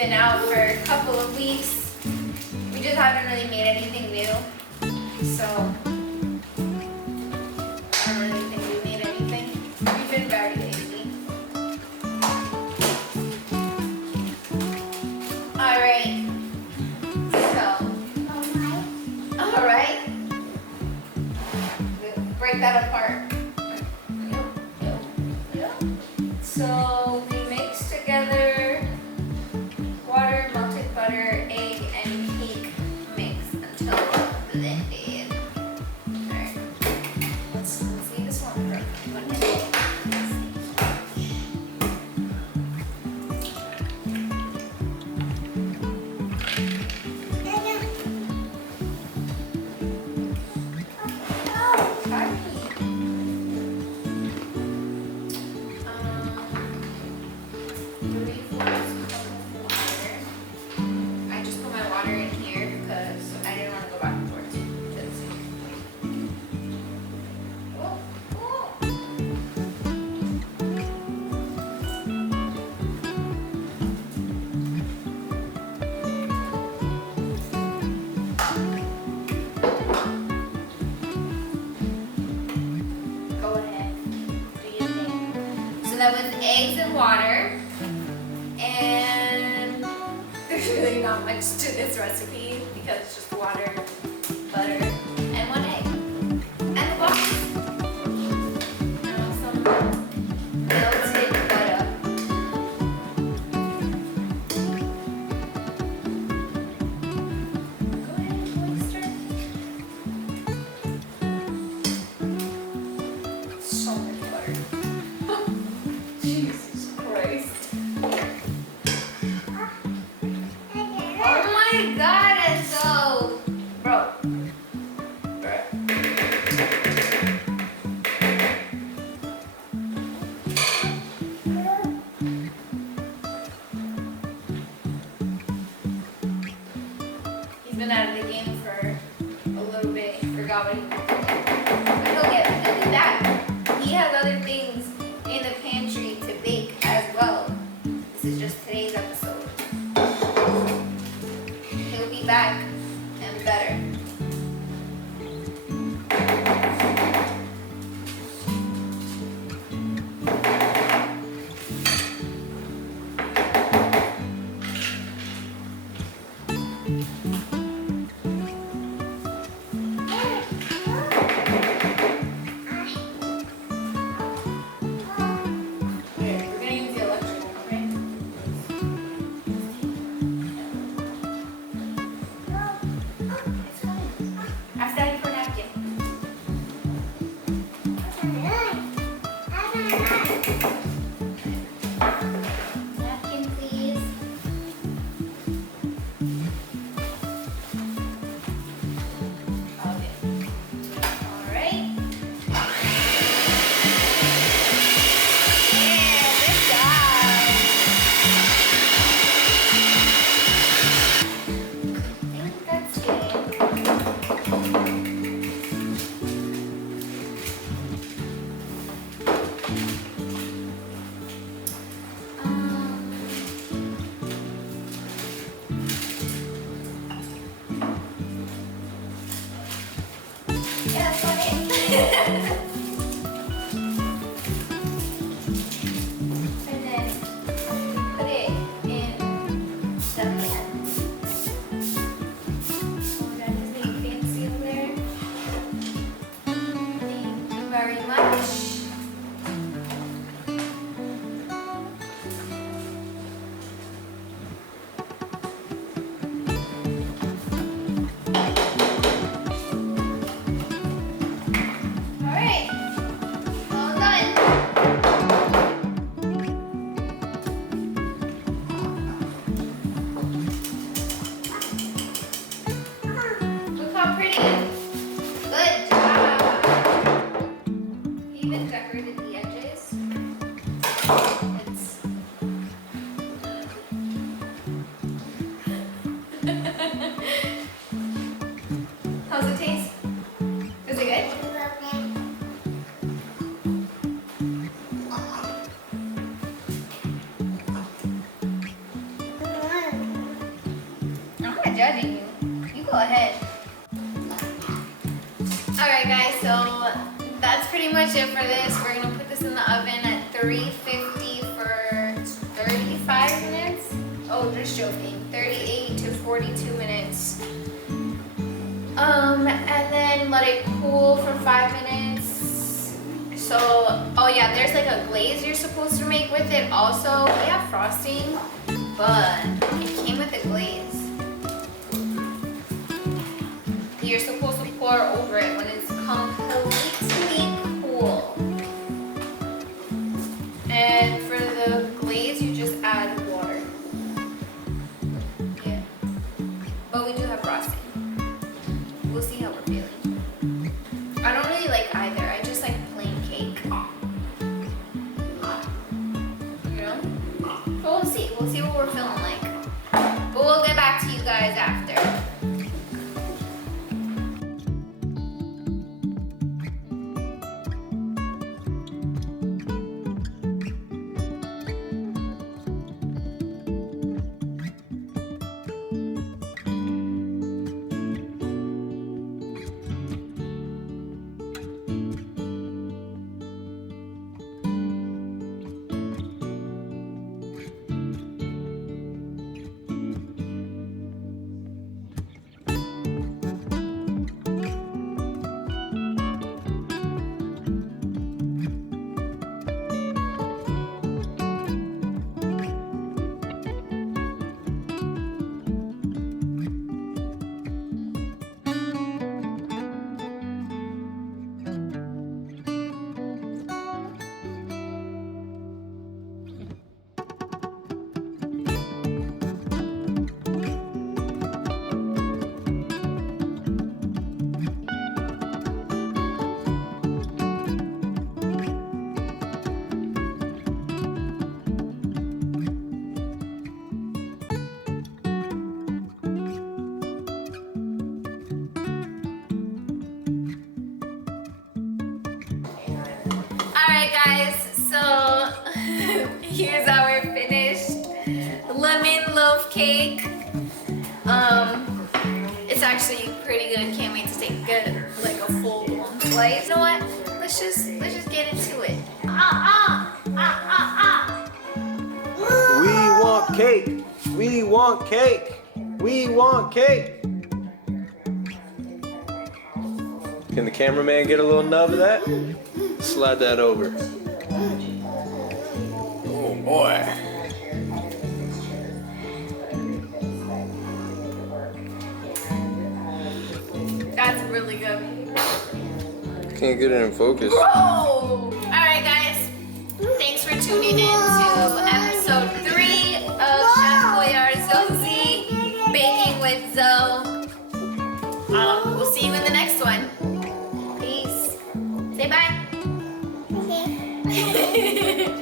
been out for a couple of weeks. We just haven't really made anything new. So, I don't really think we made anything. We've been very lazy. Alright. So, alright. Break that apart. So we mix together water, melted butter, egg, and cake mix until blended. Alright. Let's see this one for 1 minute. I just put my water in here because I didn't want to go back and forth to the sink. Oh, oh. Go ahead, do your thing. So that was eggs and water. And there's really not much to this recipe because it's just water, butter, and 1 egg. And the box. Now some melted butter. Go ahead, oyster. So much butter. Jesus Christ. Oh my God, Enzo! Bro. He's been out of the game for a little bit. Forgot what he was doing. But he'll be back. He has other things in the pantry to bake as well. This is just today's episode. He'll be back and better. Here, we're gonna use the electric one, okay? It's coming. Ask Daddy for a napkin. Napkin, please. Okay. All right. Yeah, good job. I think that's good. Yeah, that's about it. And then put it in the pan. Oh, that is being fancy over there. Thank you very much. Alright, all done. Look how pretty. Good job. You even decorated the edges. It's how's it taste? Is it good? judging you. You go ahead. Alright guys, so that's pretty much it for this. We're gonna put this in the oven at 350 for 35 minutes. Oh, just joking. 38 to 42 minutes. And then let it cool for 5 minutes. So, oh yeah, there's like a glaze you're supposed to make with it also. We have frosting, but it came with a glaze. You're supposed to pour over it when it's completely cool. And for the glaze, you just add water. Yeah. But we do have frosting. We'll see how we're feeling. I don't really like either. I just like plain cake. You know? But we'll see. We'll see what we're feeling like. But we'll get back to you guys after. Alright guys, so here's our finished lemon loaf cake. It's actually pretty good. Can't wait to take like a full blown slice. You know what? Let's just get into it. We want cake. We want cake. We want cake. Can the cameraman get a little nub of that? Slide that over. Oh boy. That's really good. Can't get it in focus. Whoa! Alright guys, thanks for tuning in to episode 3 of Chef Boyard's Zoe Baking with Zoe. We'll see you in the next one. Peace. Say bye. Okay.